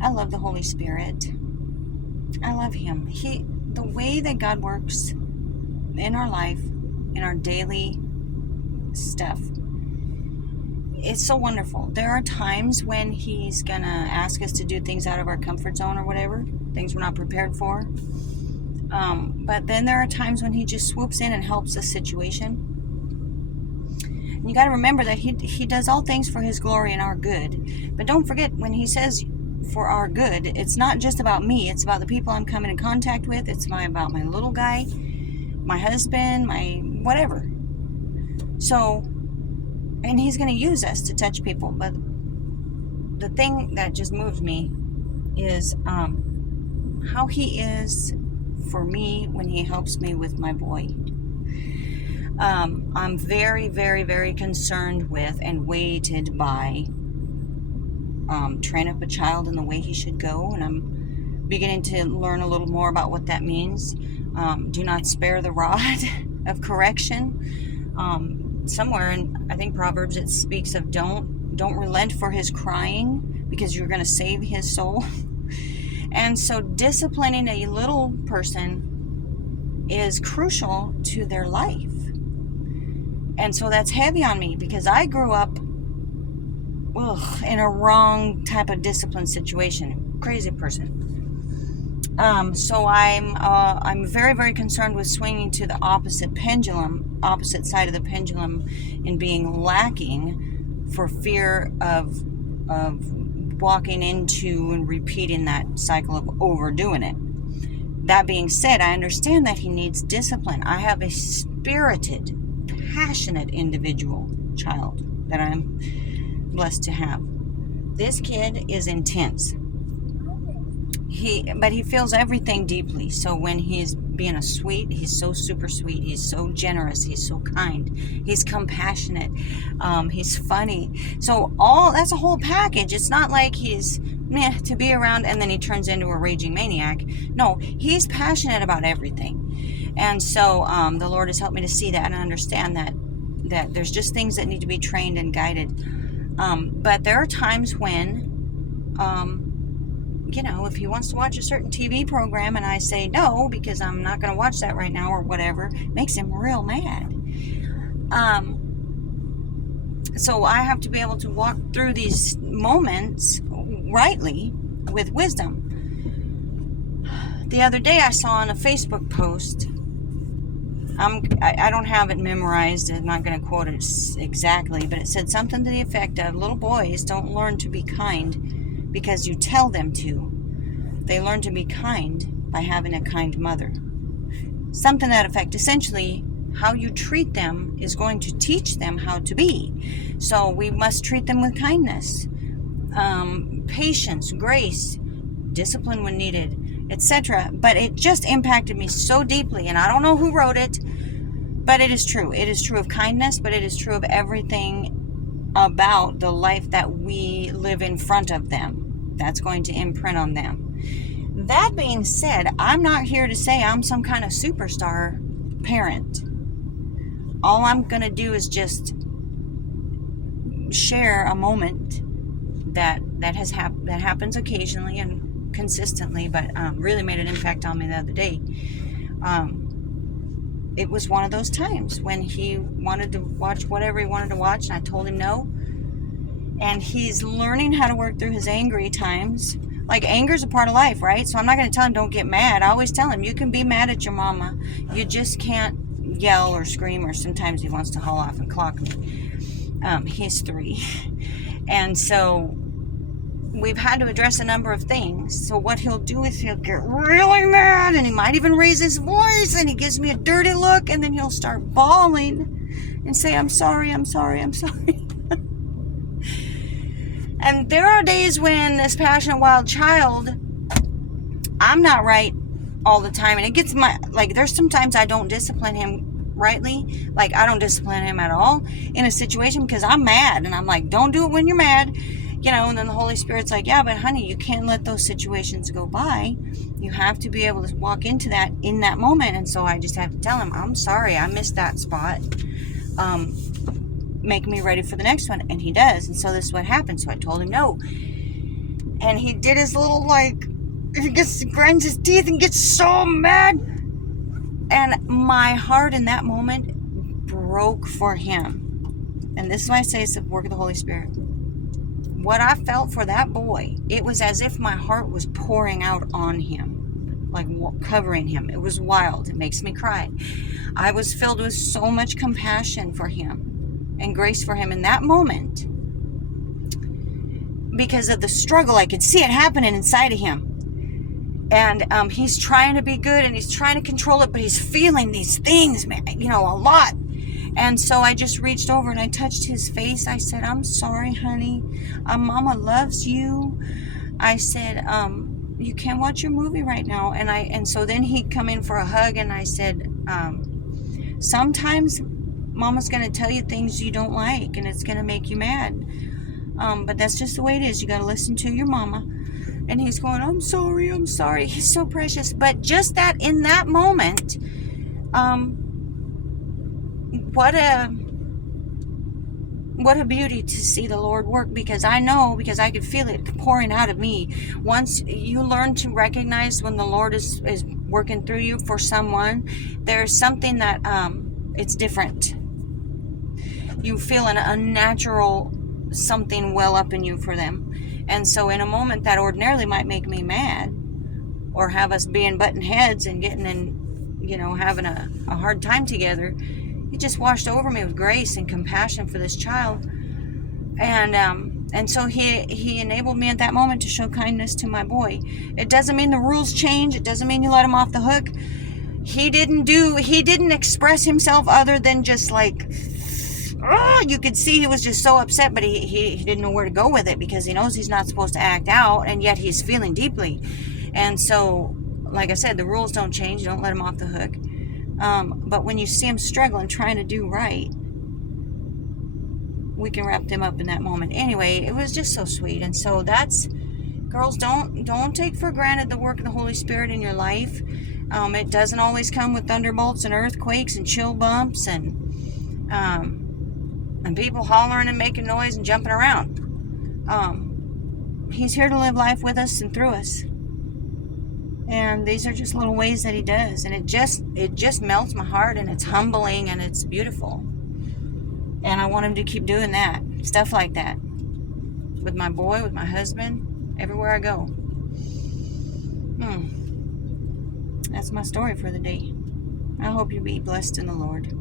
I love the Holy Spirit. I love Him. The way that God works in our life, in our daily stuff, it's so wonderful. There are times when He's gonna ask us to do things out of our comfort zone or whatever, things we're not prepared for. But then there are times when He just swoops in and helps a situation. And you got to remember that he does all things for His glory and our good. But don't forget, when He says for our good, it's not just about me. It's about the people I'm coming in contact with. It's about my little guy, my husband, my whatever. So, and He's going to use us to touch people. But the thing that just moved me is how He is for me when He helps me with my boy. I'm very, very, very concerned with and weighted by train up a child in the way he should go, and I'm beginning to learn a little more about what that means. Do not spare the rod of correction. Somewhere in, I think, Proverbs, it speaks of don't relent for his crying, because you're going to save his soul. And so disciplining a little person is crucial to their life. And so that's heavy on me, because I grew up in a wrong type of discipline situation. Crazy person. So I'm very, very concerned with swinging to the opposite side of the pendulum, and being lacking for fear of walking into and repeating that cycle of overdoing it. That being said, I understand that he needs discipline. I have a spirited, passionate individual child that I'm blessed to have. This kid is intense. But he feels everything deeply. So when he's being he's so super sweet. He's so generous. He's so kind. He's compassionate. He's funny. So that's a whole package. It's not like he's meh to be around and then he turns into a raging maniac. No, he's passionate about everything. And so the Lord has helped me to see that and understand that there's just things that need to be trained and guided. But there are times when if he wants to watch a certain TV program and I say no because I'm not going to watch that right now or whatever, it makes him real mad. So I have to be able to walk through these moments rightly with wisdom. The other day I saw on a Facebook post, I don't have it memorized, I'm not going to quote it exactly, but it said something to the effect of, little boys don't learn to be kind because you tell them to. They learn to be kind by having a kind mother. Something to that effect. Essentially, how you treat them is going to teach them how to be. So we must treat them with kindness, patience, grace, discipline when needed, etc. But it just impacted me so deeply, and I don't know who wrote it, but it is true. It is true of kindness, but it is true of everything about the life that we live in front of them. That's going to imprint on them. That being said, I'm not here to say I'm some kind of superstar parent. All I'm going to do is just share a moment that happens occasionally and consistently, but really made an impact on me the other day. It was one of those times when he wanted to watch whatever he wanted to watch, and I told him no. And he's learning how to work through his angry times. Like, anger's a part of life, right? So I'm not going to tell him don't get mad. I always tell him, you can be mad at your mama. You just can't yell or scream, or sometimes he wants to haul off and clock me. He's 3. And so we've had to address a number of things. So what he'll do is he'll get really mad, and he might even raise his voice, and he gives me a dirty look, and then he'll start bawling and say, I'm sorry, I'm sorry, I'm sorry. And there are days when this passionate wild child, I'm not right all the time. And it gets there's sometimes I don't discipline him rightly. Like, I don't discipline him at all in a situation because I'm mad. And I'm like, don't do it when you're mad. And then the Holy Spirit's like, yeah, but honey, you can't let those situations go by. You have to be able to walk into that in that moment. And so I just have to tell him, I'm sorry, I missed that spot. Make me ready for the next one. And he does. And so this is what happened. So I told him no. And he did his little, like, he grinds his teeth and gets so mad. And my heart in that moment broke for him. And this is why I say it's the work of the Holy Spirit. What I felt for that boy, it was as if my heart was pouring out on him, like covering him. It was wild. It makes me cry. I was filled with so much compassion for him and grace for him in that moment because of the struggle. I could see it happening inside of him. And he's trying to be good and he's trying to control it, but he's feeling these things, man, a lot. And so I just reached over and I touched his face. I said, I'm sorry, honey. Mama loves you. I said, you can't watch your movie right now. And so then he'd come in for a hug and I said, sometimes Mama's going to tell you things you don't like and it's going to make you mad. But that's just the way it is. You got to listen to your mama. And he's going, I'm sorry. He's so precious. But just that in that moment, what a beauty to see the Lord work, because I could feel it pouring out of me. Once you learn to recognize when the Lord is working through you for someone, there's something that it's different. You feel an unnatural something well up in you for them. And so in a moment that ordinarily might make me mad or have us being button heads and getting in, having a hard time together, it just washed over me with grace and compassion for this child. And so he enabled me at that moment to show kindness to my boy. It doesn't mean the rules change. It doesn't mean you let him off the hook. He didn't express himself other than just like, you could see he was just so upset, but he didn't know where to go with it because he knows he's not supposed to act out, and yet he's feeling deeply. And so, like I said, the rules don't change. You don't let him off the hook. But when you see him struggling, trying to do right, we can wrap them up in that moment. Anyway, it was just so sweet. And so that's, girls, don't take for granted the work of the Holy Spirit in your life. It doesn't always come with thunderbolts and earthquakes and chill bumps and people hollering and making noise and jumping around. He's here to live life with us and through us. And these are just little ways that he does. And it just melts my heart, and it's humbling, and it's beautiful. And I want him to keep doing that. Stuff like that. With my boy, with my husband, everywhere I go. That's my story for the day. I hope you be blessed in the Lord.